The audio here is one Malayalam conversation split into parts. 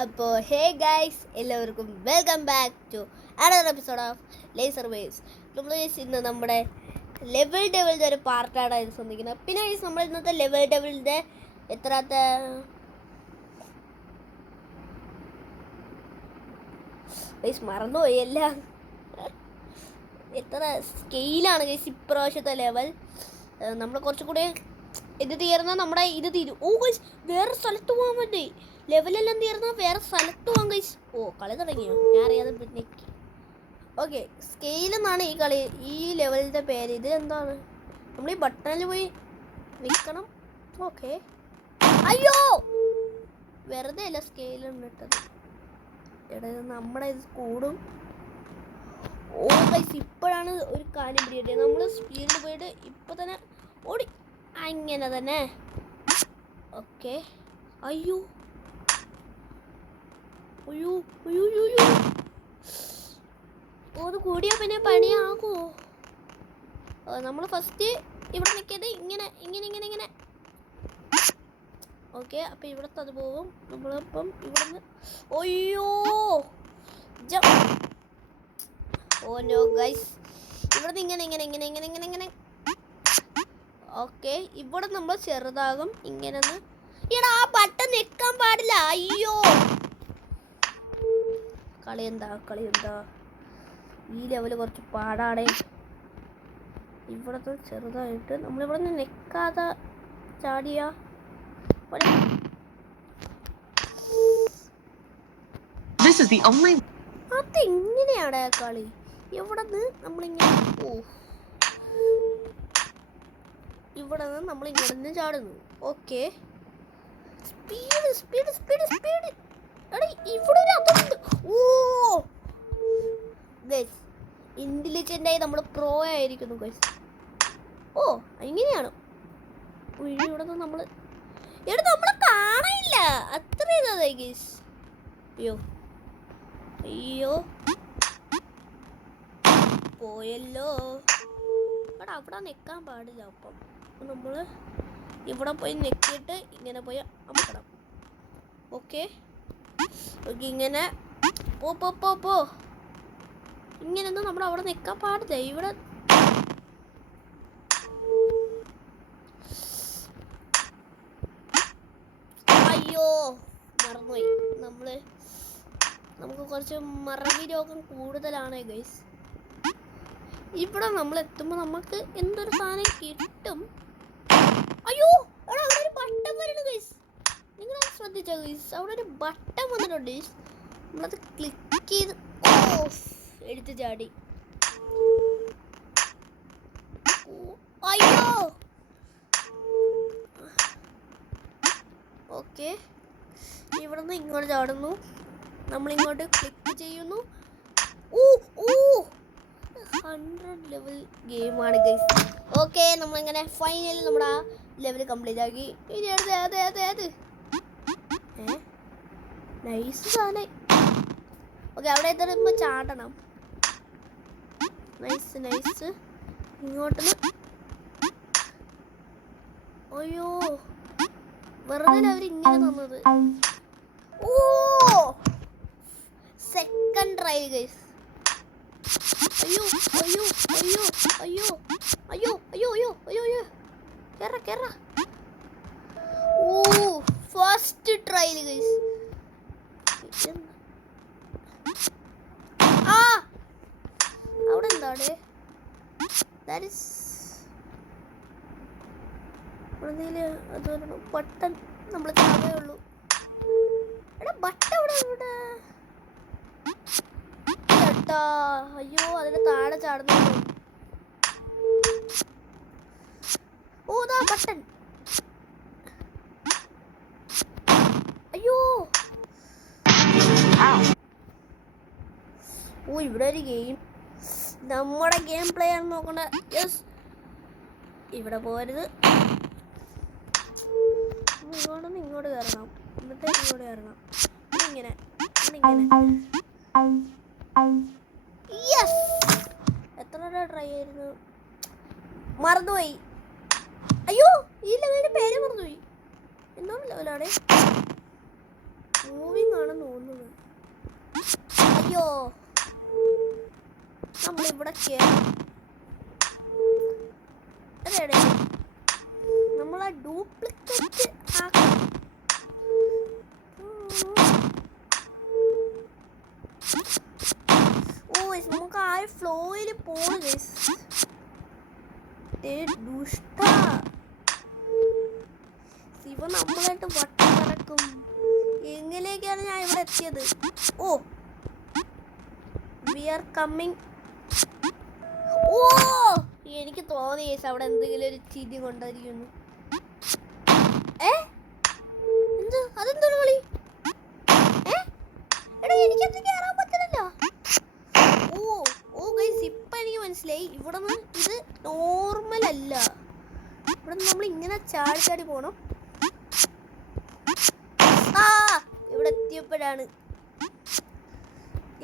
അപ്പോൾ ഹേ ഗൈസ്, എല്ലാവർക്കും welcome back to another episode of laser waves. നമ്മൾ ഇന്ന് നമ്മുടെ ലെവൽ ഡെവലിൻ്റെ ഒരു പാർട്ടാണ് ഇത് ശ്രദ്ധിക്കുന്നത്. പിന്നെ നമ്മൾ ഇന്നത്തെ ലെവൽ ഡെവലിൻ്റെ എത്രാത്ത മറന്നുപോയി എല്ലാം. എത്ര സ്കെയിലാണ് ഗൈസ് ഇപ്രാവശ്യത്തെ ലെവൽ. നമ്മൾ കുറച്ചും കൂടെ ഇത് തീർന്നാൽ നമ്മുടെ ഇത് തീരും. ഓ ഗൈസ്, വേറെ സ്ഥലത്ത് പോകാൻ പറ്റി. ലെവലെല്ലാം തീർന്നാൽ വേറെ സ്ഥലത്ത് പോകാൻ ഗൈസ്. ഓ, കളി തുടങ്ങിയോ? ഞാൻ അറിയാതെ പിന്നെ. ഓക്കെ, സ്കെയിലെന്നാണ് ഈ കളി, ഈ ലെവലിൻ്റെ പേര്. ഇത് എന്താണ്? നമ്മൾ ഈ ബട്ടണിൽ പോയി നിൽക്കണം. ഓക്കെ, അയ്യോ, വെറുതെ അല്ല സ്കെയിലുണ്ട് ഇട്ടത്. നമ്മുടെ ഇത് കൂടും. ഓ ഗൈസ്, ഇപ്പോഴാണ് ഒരു കാര്യം പിടിക്കട്ടെ. നമ്മൾ സ്പീഡിൽ പോയിട്ട് ഇപ്പം തന്നെ ഓടി, അങ്ങനെ തന്നെ. ഓക്കെ, അയ്യോ അയ്യോ അയ്യോ അയ്യോ, അത് കൂടിയാൽ പിന്നെ പണിയാകുമോ? നമ്മൾ ഫസ്റ്റ് ഇവിടെ നിൽക്കിയത് ഇങ്ങനെ ഇങ്ങനെ ഇങ്ങനെ ഇങ്ങനെ. ഓക്കെ, അപ്പം ഇവിടുത്തെ അത് പോകും. നമ്മളിപ്പം ഇവിടെ നിന്ന് അയ്യോ ഓ നോ ഗൈസ്, ഇവിടുന്ന് ഇങ്ങനെ ഇങ്ങനെ ഇങ്ങനെ ഇങ്ങനെ ഇങ്ങനെ ഇങ്ങനെ. ഓക്കെ, ഇവിടെ നമ്മൾ ചെറുതാകും ഇങ്ങനെ. എടാ, ആ ബട്ടൺ നിൽക്കാൻ പാടില്ല. അയ്യോ, കളി എന്താ ഈ ലെവല് കുറച്ച് പാടാണേ. ഇവിടത്തെ ചെറുതായിട്ട് നമ്മളിവിടെ നിന്ന് നിൽക്കാതെ ചാടിയ അതെങ്ങനെയാണ് കളി? ഇവിടെ നിന്ന് നമ്മളിങ്ങനെ ഇവിടെ നിന്ന് നമ്മളിങ്ങനെ ചാടുന്നു. Okay, speed speed speed speed. ഇവിടെ ഓ ഗൈസ്, ഇന്റലിജന്റായി നമ്മൾ പ്രോ ആയിരിക്കുന്നു ഗൈസ്. ഓ, ഇങ്ങനെയാണ്. ഇവിടെ നിന്ന് നമ്മളെ കാണില്ല. അത്ര ഇതായി ഗൈസ്. അയ്യോ അയ്യോ, പോയല്ലോ. അവിടെ അവിടെ നിൽക്കാൻ പാടില്ല. അപ്പം നമ്മൾ ഇവിടെ പോയി നിൽക്കിയിട്ട് ഇങ്ങനെ പോയി അമക്കണം. ഓക്കെ ഓക്കെ, ഇങ്ങനെ പോ. ഇങ്ങനെയൊന്നും നമ്മൾ അവിടെ നിൽക്കാൻ പാടില്ല. ഇവിടെ അയ്യോ, മറന്നുപോയി. നമുക്ക് കുറച്ച് മറവി രോഗം കൂടുതലാണ് ഗൈസ്. ഇവിടെ നമ്മൾ എത്തുമ്പോൾ നമുക്ക് എന്തൊരു സാധനം കിട്ടും. അയ്യോ, അവിടെ ഒരു ബട്ടൺ വരുന്നു ഗൈസ്. നിങ്ങൾ ശ്രദ്ധിച്ചോ ഗൈസ്? അവിടെ ഒരു ബട്ടൺ വന്നിട്ടുണ്ട് ഗൈസ്. നമ്മളത് ക്ലിക്ക് ചെയ്ത് എടുത്ത് ചാടി. അയ്യോ, ഓക്കെ, ഇവിടെ നിന്ന് ഇങ്ങോട്ട് ചാടുന്നു. നമ്മളിങ്ങോട്ട് ക്ലിക്ക് ചെയ്യുന്നു. 100 ലെവൽ ഗെയിമാണ് ഗൈസ്. ഓക്കെ, നമ്മളിങ്ങനെ ഫൈനലി നമ്മുടെ ആ ലെവൽ കംപ്ലീറ്റ് ആക്കി. ഇനി അതെ നൈസ് സാധനം. ഓക്കെ, അവിടെ എത്തുമ്പോൾ ചാടണം. നൈസ്. ഇങ്ങോട്ട് അയ്യോ, വെറുതെ അവരിങ്ങനെ തന്നത്. ഓ, സെക്കൻഡ് ട്രൈ ഗൈസ്. അയ്യോ അയ്യോ അയ്യോ അയ്യോ അയ്യോ അയ്യോ അയ്യോ അയ്യോ അയ്യോ, കേറ. ഓ, ഫസ്റ്റ് ട്രൈൽ ഗൈസ്. ആ, അവിടെ എന്താണ്? അതൊരു ബട്ടൺ നമ്മൾ ചാവേ ഉള്ളൂ. എടാ, ബട്ടൺ ഇവിടെ. അയ്യോ, അതിന് താഴെ ചാടുന്നു. ഓ, ദാ ബട്ടൺ. അയ്യോ, ഓ, ഇവിടെ ഒരു ഗെയിം. നമ്മുടെ ഗെയിം പ്ലേ ആണ് നോക്കണ്ട. യെസ്, ഇവിടെ പോരുത്. ഇങ്ങോട്ട് കയറണം. എന്നിട്ട് ഇങ്ങോട്ട് കയറണം. ഇങ്ങനെ. എത്ര ട്രൈ ആയിരുന്നു? മറന്നുപോയി. അയ്യോ, ഈ ലെവലിന്റെ പേര് മറന്നുപോയി. എന്താണ് ലെവലാണ്? മൂവിങ് ആണെന്ന് നമ്മൾ ഇവിടെ കേറും. നമ്മളെ ഡ്യൂപ്ലിക്കേറ്റ് ആക്കാം. നമുക്ക് ആ ഫ്ലോയിൽ പോണ്. ഇവ നമ്മളായിട്ട് വട്ടം കറക്കും. എങ്ങനെയൊക്കെയാണ് ഞാൻ ഇവിടെ എത്തിയത്? ഓ വി ആർ കമ്മിങ്. ഓ എനിക്ക് തോന്നി അവിടെ എന്തെങ്കിലും ഒരു ചിരി കൊണ്ടായിരിക്കുന്നു. അതെന്താണ് കളി? എടാ എനിക്കത് കേറാൻ പറ്റില്ലല്ലോ. ഓ ഗൈസ് ഇപ്പൊ എനിക്ക് മനസ്സിലായി. ഇവിടെ നിന്ന് ഇത് നോർമൽ അല്ല. ഇവിടെ നിന്ന് നമ്മൾ ഇങ്ങനെ ചാടി ചാടി പോണം. ഇവിടെ എത്തിയപ്പോഴാണ്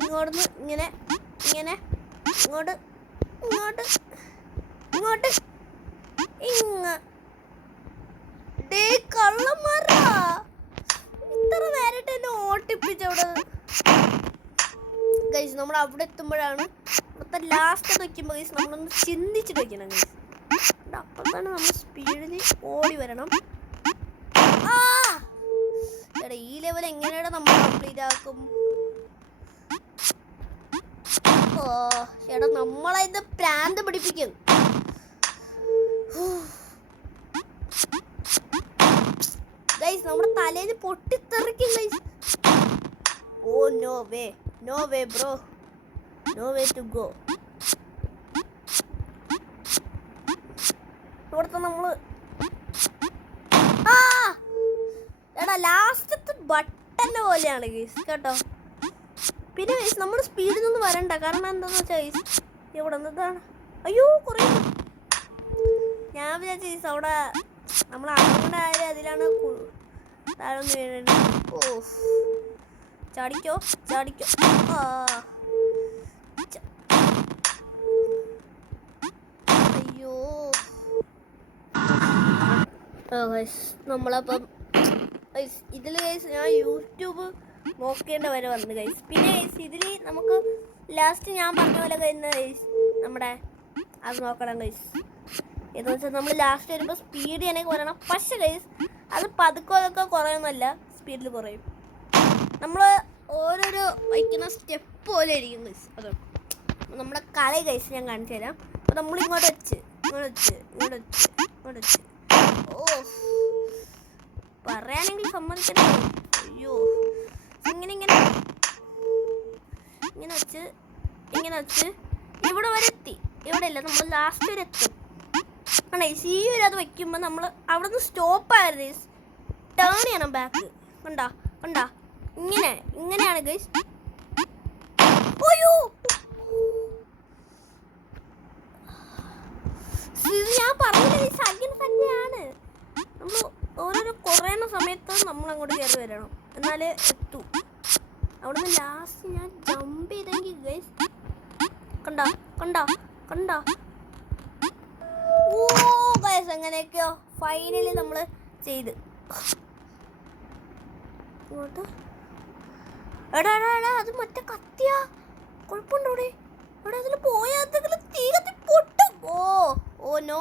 ഇങ്ങോട്ട് ഇങ്ങനെ ഇങ്ങനെ ഇങ്ങോട്ട് ഇങ്ങോട്ട് ഇങ്ങോട്ട് കള്ളന്മാരാ ഇത്ര നേരിട്ട് എന്നെ ഓട്ടിപ്പിച്ചവിടെ. ഗൈസ് നമ്മൾ അവിടെ എത്തുമ്പോഴാണ് ഇവിടുത്തെ ലാസ്റ്റ് വയ്ക്കുമ്പോൾ ഗൈസ് നമ്മളൊന്ന് ചിന്തിച്ചിട്ട് വയ്ക്കണം ഗൈസ്. അപ്പോൾ തന്നെ നമ്മൾ സ്പീഡിൽ ഓടി വരണം. എടാ ഈ ലെവൽ എങ്ങനെയാണ് നമ്മൾ കംപ്ലീറ്റ് ആക്കും? ചേട്ടാ നമ്മളെ ഇത് പ്രാന്ത് പിടിപ്പിക്കും. ഗൈസ് നമ്മുടെ തലേന്ന് പൊട്ടിത്തെറിക്കും guys. Oh no way bro, no way to go. ഇവിടുത്തെ നമ്മള് എടാ ലാസ്റ്റത്തെ ബട്ടന്റെ പോലെയാണ് ഗൈസ് കേട്ടോ. പിന്നെ ഗൈസ് നമ്മൾ സ്പീഡിൽ നിന്ന് വരണ്ട. കാരണം എന്താണെന്ന് വെച്ചാൽ ഗൈസ് ഇവിടെ എന്താണ് അയ്യോ കുറേ ഞാൻ വിചാരിച്ച ഗൈസ് അവിടെ നമ്മൾ അങ്ങനെ ആയാലും അതിലാണ് താഴൊന്ന് വീഴണ്ട. ഓ ചാടിക്കോ അയ്യോ നമ്മളപ്പം ഇതിൽ ഗൈസ് ഞാൻ യൂട്യൂബ് നോക്കേണ്ട വരെ വന്നു ഗൈസ്. പിന്നെ ഗൈസ് ഇതിൽ നമുക്ക് ലാസ്റ്റ് ഞാൻ പറഞ്ഞ പോലെ കഴിയുന്ന ഗൈസ് നമ്മുടെ അത് നോക്കണം ഗൈസ്. എന്ന് വെച്ചാൽ നമ്മൾ ലാസ്റ്റ് വരുമ്പോൾ സ്പീഡ് എനിക്ക് പറയണം. പക്ഷെ ഗൈസ് അത് പതുക്കെ കുറയൊന്നുമല്ല, സ്പീഡിൽ കുറയും. നമ്മൾ ഓരോരോ വയ്ക്കുന്ന സ്റ്റെപ്പ് പോലെ ഇരിക്കും ഗൈസ്. അത് നമ്മുടെ കളി ഗൈസ് ഞാൻ കാണിച്ചു തരാം. അപ്പോൾ നമ്മൾ ഇങ്ങോട്ട് വെച്ച് ഓ പറയാനെങ്കിൽ സമ്മതിക്കണേ. അയ്യോ ഇങ്ങനെ വെച്ച് ഇവിടെ വരെ എത്തി. ഇവിടെ ഇല്ല, നമ്മൾ ലാസ്റ്റ് വരെ എത്തും. ആണേ ഈ ഒരു അത് വയ്ക്കുമ്പോൾ നമ്മൾ അവിടെ നിന്ന് സ്റ്റോപ്പായിരുന്നു. ടേൺ ചെയ്യണം ബാക്ക്. കണ്ടാ ഇങ്ങനെയാണ് ഗൈസ്. അയ്യോ ഇത് ഞാൻ പറഞ്ഞില്ല ഗൈസ്, അങ്ങനെ തന്നെയാണ്. നമ്മൾ ഓരോരോ കുറയുന്ന സമയത്ത് നമ്മൾ അങ്ങോട്ട് കയറി വരണം, എന്നാലേ എത്തൂ. അവിടെ നിന്ന് ലാസ്റ്റ് ഞാൻ ജമ്പ് ചെയ്തെങ്കിൽ ഗൈസ് കണ്ട ഓ ഗൈസ് അങ്ങനെയൊക്കെയോ ഫൈനലി നമ്മൾ ചെയ്ത്. ഇങ്ങോട്ട് എടാ അത് മറ്റേ കത്തിയാ കുഴപ്പമുണ്ടോ? ഇവിടെ അതിൽ പോയാൽ തീ കത്തി പൊട്ടും. ഓ നോ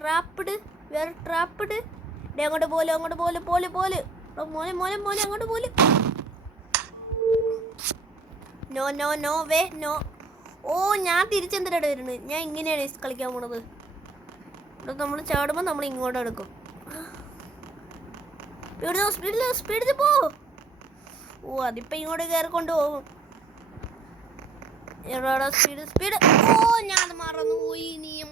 ട്രാപ്പിഡ് അങ്ങോട്ട് പോലെ മോനെ അങ്ങോട്ട് പോലെ. No way no. ഓ ഞാൻ തിരിച്ചെന്തിനാണ് വരുന്നത്? ഞാൻ ഇങ്ങനെയാണ് കളിക്കാൻ പോണത്. ഇവിടെ നമ്മൾ ചാടുമ്പോൾ നമ്മൾ ഇങ്ങോട്ട് എടുക്കും. സ്പീഡിൽ പോ. ഓ അതിപ്പോൾ ഇങ്ങോട്ട് കയറിക്കൊണ്ട് പോകും. സ്പീഡ്. ഓ ഞാൻ മറന്നു പോയി. നീയും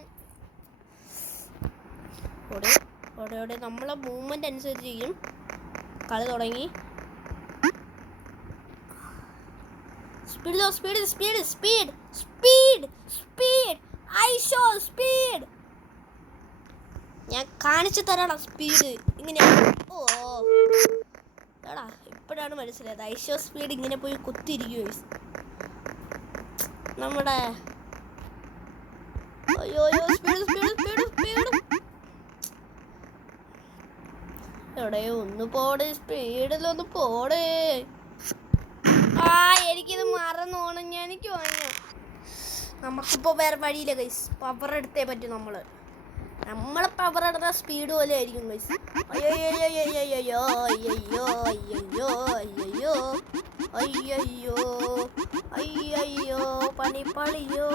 ഓടെ നമ്മളെ മൂവ്മെന്റ് അനുസരിച്ച് ചെയ്യും. കളി തുടങ്ങി. Speed IShowSpeed. ഞാൻ കാണിച്ചു തരാടാ സ്പീഡ് ഇങ്ങനെയാണ്. ഓ എടാ ഇപ്പോഴാണ് മനസ്സിലായത് ഐഷോ സ്പീഡ് ഇങ്ങനെ പോയി കുത്തിരിക്കും നമ്മുടെ. അയ്യോ സ്പീഡ് എവിടെ ഒന്ന് പോടേ, സ്പീഡിലൊന്ന് പോടേ. എനിക്കിത് മറന്നു പോണം. എനിക്ക് വന്നു നമുക്കിപ്പോൾ വേറെ വഴിയില്ല ഗൈസ്. പവർ എടുത്തേ പറ്റും. നമ്മളെ പവർ എടുത്ത സ്പീഡ് പോലെ ആയിരിക്കും ഗൈസ്. അയ്യോ അയ്യോ അയ്യോ അയ്യോ അയ്യോ അയ്യോ പണിപ്പളിയോ.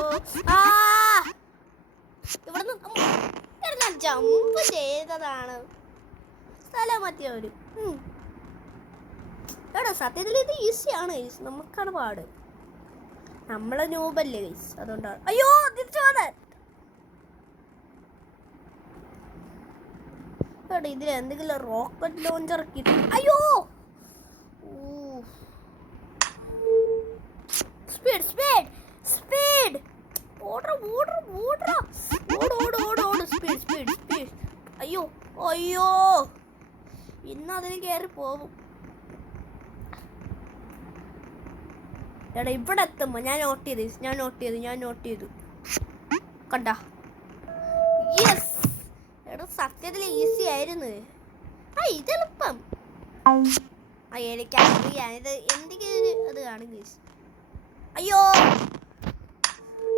ഇവിടുന്ന് ഞാൻ ജമ്പ് ചെയ്തതാണ്. സ്ഥലം മതിയവര്. എടാ സത്യത്തിൽ ഇത് ഈസിയാണ് ഗൈസ്. നമുക്കാണ് പാട്. നമ്മളെ ന്യൂബല്ലേ ഗൈസ്, അതുകൊണ്ടാണ്. അയ്യോ തിരിച്ചു വന്നത്. എടാ ഇതിൽ എന്തെങ്കിലും റോക്കറ്റ് ലോഞ്ചർ കിട്ടും. അയ്യോ സ്പീഡ് സ്പീഡ് സ്പീഡ്. ഓട് സ്പീഡ് സ്പീഡ് സ്പീഡ്. അയ്യോ അയ്യോ ഇന്ന് അതിന് കയറി പോകും. എടാ ഇവിടെ എത്തുമ്പോ ഞാൻ നോട്ട് ചെയ്തു കണ്ട. യെസ് എടാ സത്യത്തിൽ ഈസി ആയിരുന്നു. ഇതെളുപ്പം. എനിക്കറിയാം ഇത് എന്തെങ്കിലും അത് കാണും. അയ്യോ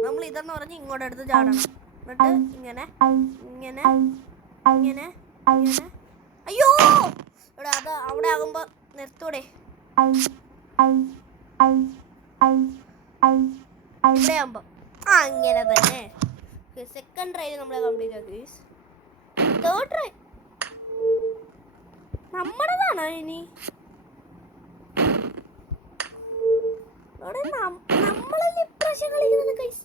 നമ്മൾ ഇതെന്ന് പറഞ്ഞ് ഇങ്ങോട്ട് എടുത്ത് ചാടണം. എന്നിട്ട് ഇങ്ങനെ ഇങ്ങനെ ഇങ്ങനെ ഇങ്ങനെ. അയ്യോ എടാ അത് അവിടെ ആകുമ്പോ നിർത്തൂടെ. ഇവിടെ ആകുമ്പോ അങ്ങനെ തന്നെ. സെക്കൻഡ് ട്രൈ നമ്മളെ കംപ്ലീറ്റ് ആക്കി. തേർഡ് ട്രൈ നമ്മുടേതാണോ ഇനി? നമ്മളല്ലേ ഇപ്രാവശ്യം കളിക്കുന്നത് ഗൈസ്.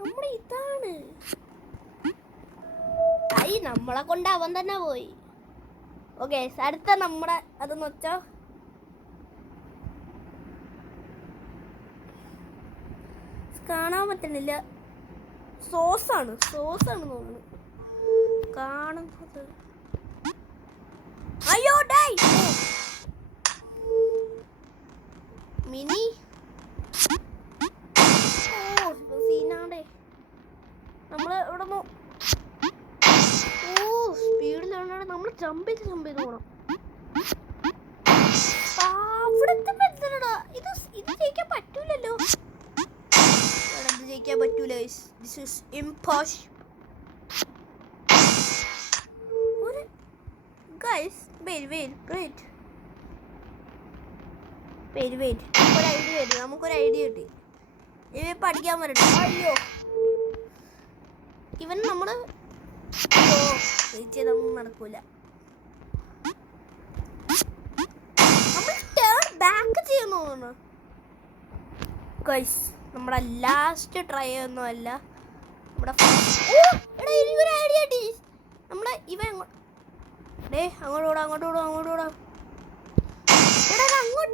നമ്മുടെ ഇതാണ്. നമ്മളെ കൊണ്ട് അവൻ തന്നെ പോയി. ഓക്കെ അടുത്ത നമ്മുടെ അതെന്ന് വെച്ചാ കാണാൻ പറ്റുന്നില്ല. സോസാണ് തോന്നുന്നു കാണുന്നത്. അയ്യോ ഡൈ മിനി. സീനാണ്ടേ നമ്മള് ഇവിടെ സ്പീഡിലാണ് നമ്മൾ ജമ്പ് ചെയ്ത് പോണം. അവിടത്തെ പറ്റണടാ. ഇത് ജയിക്കാൻ പറ്റൂലല്ലോ. ജയിക്കാൻ പറ്റൂല. This is impossible. Guys wait. നമുക്കൊരു ഐഡിയ കിട്ടി. ഇവ പഠിക്കാൻ വരട്ടെ. അയ്യോ ഇവൻ നമ്മള് ചെയ്തൊന്നും നടക്കൂല. നമ്മൾ ടേൺ ബാക്ക് ചെയ്യുന്നു തോന്നുന്നു ഗൈസ്. നമ്മുടെ ലാസ്റ്റ് ട്രൈ ഒന്നും അല്ല. നമ്മുടെ ഐഡിയ കിട്ടി. നമ്മുടെ ഇവ അങ്ങോട്ട്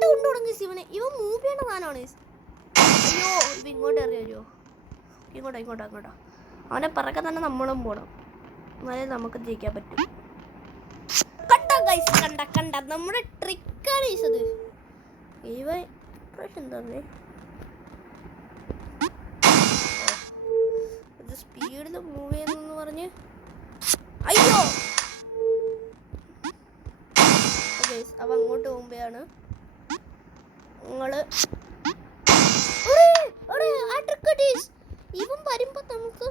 കൊണ്ടുപോടും ഇവനെ. ഇവൻ മൂവ് ചെയ്യേണ്ട സാധനമാണ്. അയ്യോ ഇവ ഇങ്ങോട്ട് എറിയോ. ഇങ്ങോട്ടോ. അവനെ പറക്കാൻ തന്നെ നമ്മളും പോണം. എന്നാലേ നമുക്ക് ജയിക്കാൻ പറ്റും. കണ്ട നമ്മുടെ ട്രിക്കാണ് ഈസത്. ഇവ എന്താ സ്പീഡിൽ മൂവ് ചെയ്യുന്നു പറഞ്ഞ്. അയ്യോ അവ അങ്ങോട്ട് പോകുമ്പോഴാണ് നിങ്ങള് ഇവൻ വരുമ്പോ നമുക്ക്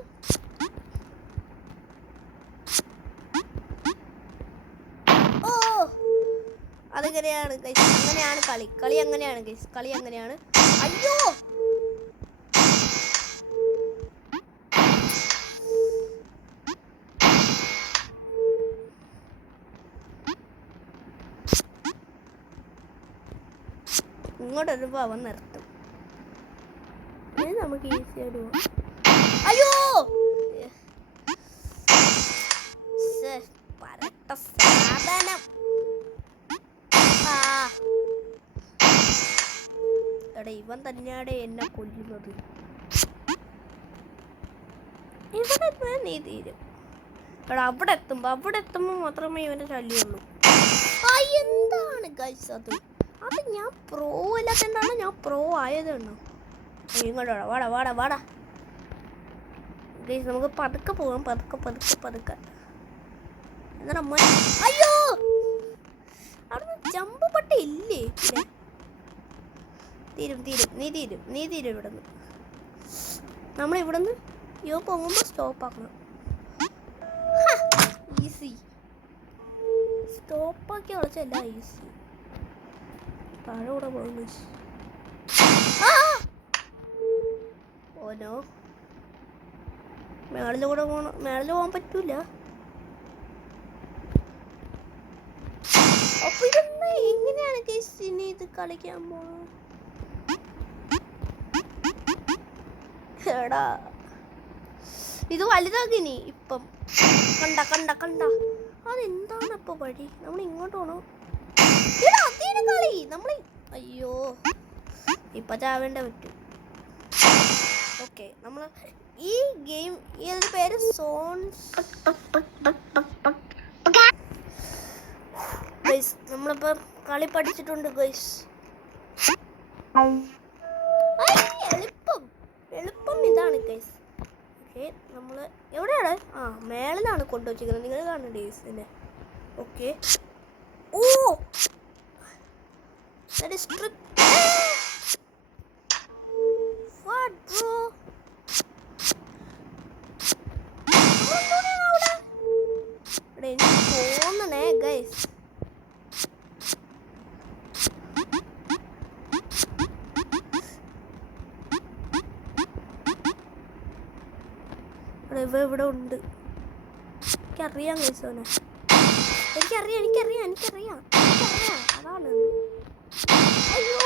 അതങ്ങനെയാണ് അങ്ങനെയാണ് കളി അങ്ങനെയാണ്. അയ്യോ ഇങ്ങോട്ട് വരുമ്പോ അവൻ നിർത്തും. നമുക്ക് ഈസി ആയിട്ട് പോവാം. അയ്യോ പരട്ട സാധനം. എടാ ഇവൻ തന്നെയാണ് എന്നെ കൊല്ലുന്നത്. ഇവിടെ നീ തീരും. എടാ അവിടെ എത്തുമ്പോ മാത്രമേ ഇവന്റെ ശല്യമുള്ളൂ. എന്താണ് ഗൈസ് അത് ഞാൻ പ്രോ അല്ലാത്തതാണ്. ഞാൻ പ്രോ ആയതാണ്. ഇങ്ങോട്ടാ വാടാ ഗൈസ്. നമുക്ക് പതുക്കെ പോകാം. പതുക്കെ എന്നാ അയ്യോ അവിടെ ജമ്പ് പട്ട ഇല്ലേ? തീരും നീ തീരും ഇവിടെ നിന്ന്. നമ്മൾ ഇവിടെ നിന്ന് യോ പോകുമ്പോൾ സ്റ്റോപ്പ് ആക്കണം. ഈസി സ്റ്റോപ്പാക്കി വിളിച്ചല്ല ഈസി. താഴെ കൂടെ പോകുന്നു. ഓനോ മേളിലൂടെ പോകണം. മേളിൽ പോകാൻ പറ്റൂല. അപ്പൊ ഇതൊന്ന് എങ്ങനെയാണ് ഇനി ഇത് കളിക്കാൻ പോണത്? എടാ ഇത് വലുതാക്കിനി ഇപ്പം. കണ്ട കണ്ട കണ്ട അതെന്താണ് ഇപ്പൊ വഴി? നമ്മൾ ഇങ്ങോട്ട് പോണോ? കളി നമ്മൾ അയ്യോ ഇപ്പൊ ചാവേണ്ട പറ്റും. ഓക്കെ നമ്മൾ ഈ ഗെയിം ഇതിന്റെ പേര് സോൺസ്. നമ്മളിപ്പോ കളി പഠിച്ചിട്ടുണ്ട് ഗൈസ്. എളുപ്പം എളുപ്പം ഇതാണ് ഗൈസ്. ഓക്കെ നമ്മൾ എവിടെയാണ്? മേളിലാണ് കൊണ്ടുവച്ചിരിക്കുന്നത്. നിങ്ങൾ കാണുന്നുണ്ട് ഗൈസിനെ. Okay oh that is trick. What bro? എനിക്ക് തോന്നണേ ഗൈസ് ഇവിടെ ഉണ്ട്. എനിക്കറിയാം ഗൈസ് അവനെ. എനിക്കറിയാം അതാണ്. അയ്യോ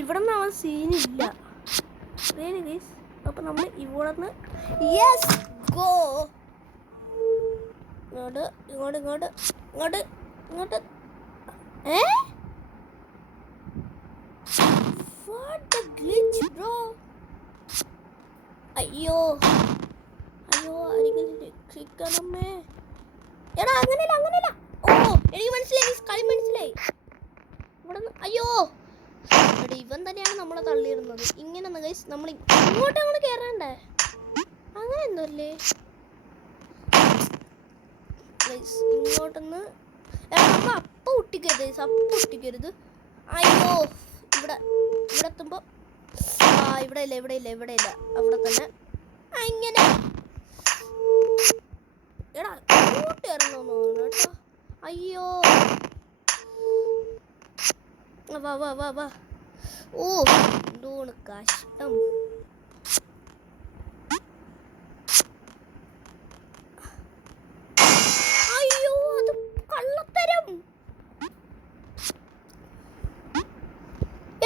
ഇവിടെ നിന്ന് അവൻ സീനില്ല. അപ്പൊ നമ്മൾ ഇവിടെ നിന്ന് യെസ് ഗോ ഇങ്ങോട്ട് ഇങ്ങോട്ട് ഇങ്ങോട്ട് ഇങ്ങോട്ട് ഇങ്ങോട്ട്. What the glitch bro? അയ്യോ രക്ഷിക്കണമേ. എടാ അങ്ങനെയല്ല. ഓ എനിക്ക് മനസ്സിലായി, കളി മനസ്സിലായി. ഇവിടെ അയ്യോ എടാ ഇവൻ തന്നെയാണ് നമ്മളെ തള്ളിയിരുന്നത്. ഇങ്ങനെ ഗൈസ് നമ്മൾ ഇങ്ങോട്ട് കയറണ്ടേ? അങ്ങനെ എന്തല്ലേ ഗൈസ് ഇങ്ങോട്ടൊന്ന് നമ്മൾ അപ്പം ഒട്ടിക്കരുത്. അയ്യോ ഇവിടെ എത്തുമ്പോ ഇവിടെ ഇല്ല അവിടെ തന്നെ. ഇങ്ങനെ എടാ ഇങ്ങോട്ട് ഇറങ്ങണമെന്ന് തോന്നുന്നു കേട്ടോ. അയ്യോ വാ ഓ എന്തോണ് കഷ്ടം. അയ്യോ അത് കള്ളത്തരം.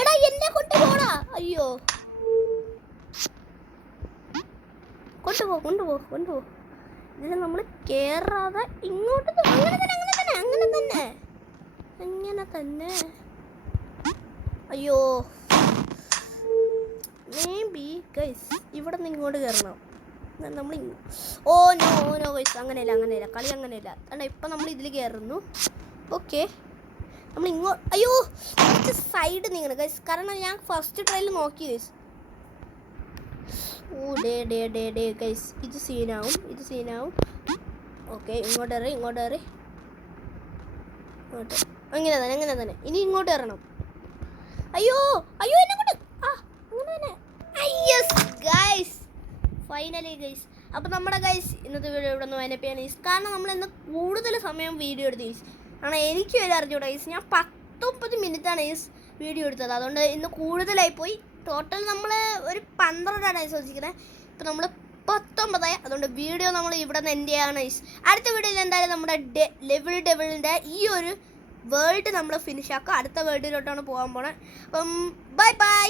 എടാ എന്നെ കൊണ്ടുപോടാ. അയ്യോ കൊണ്ടുപോ. ഇതിൽ നമ്മൾ കേറാതെ ഇങ്ങോട്ട് അങ്ങനെ തന്നെ. അയ്യോ മേ ബി ഗൈസ് ഇവിടെ നിന്ന് ഇങ്ങോട്ട് കയറണം. നമ്മൾ ഓ നോ ഗൈസ് അങ്ങനെയല്ല കളി അങ്ങനെയല്ല. കാരണം ഇപ്പം നമ്മൾ ഇതിൽ കയറുന്നു. ഓക്കെ നമ്മൾ ഇങ്ങോട്ട് അയ്യോ സൈഡ് നീങ്ങണം ഗൈസ്. കാരണം ഞാൻ ഫസ്റ്റ് ട്രയൽ നോക്കി ഗൈസ്. ഓ ഡേ ഗൈസ് ഇത് സീനാവും. ഓക്കെ ഇങ്ങോട്ട് ഏറി അങ്ങനെ തന്നെ. ഇനി ഇങ്ങോട്ട് ഇറങ്ങണം. അയ്യോ എന്നെ കൊണ്ട് അങ്ങനെ തന്നെ. Guys finally guys. അപ്പോൾ നമ്മുടെ ഗൈസ് ഇന്നത്തെ വീഡിയോ ഇവിടെ നിന്ന് വൈൻഡപ്പ് ഗൈസ്. കാരണം നമ്മൾ ഇന്ന് കൂടുതൽ സമയം വീഡിയോ എടുത്ത് ഗൈസ്. കാരണം എനിക്ക് വരെ അറിഞ്ഞൂടാ ഗൈസ്. ഞാൻ 19 മിനിറ്റാണ് ഗൈസ് വീഡിയോ എടുത്തത്. അതുകൊണ്ട് ഇന്ന് കൂടുതലായി പോയി. ടോട്ടൽ നമ്മൾ ഒരു 12 ചോദിക്കുന്നത്. ഇപ്പം നമ്മൾ 19. അതുകൊണ്ട് വീഡിയോ നമ്മൾ ഇവിടെ നിന്ന് എൻഡ് ചെയ്യാണ് ഗൈസ്. അടുത്ത വീഡിയോയിൽ എന്തായാലും നമ്മുടെ ലെവൽ ഡെവിളിൻ്റെ ഈ ഒരു വേൾഡ് നമ്മൾ ഫിനിഷ് ആക്കുക. അടുത്ത വേൾഡിലോട്ടാണ് പോകാൻ പോണത്. അപ്പം ബൈ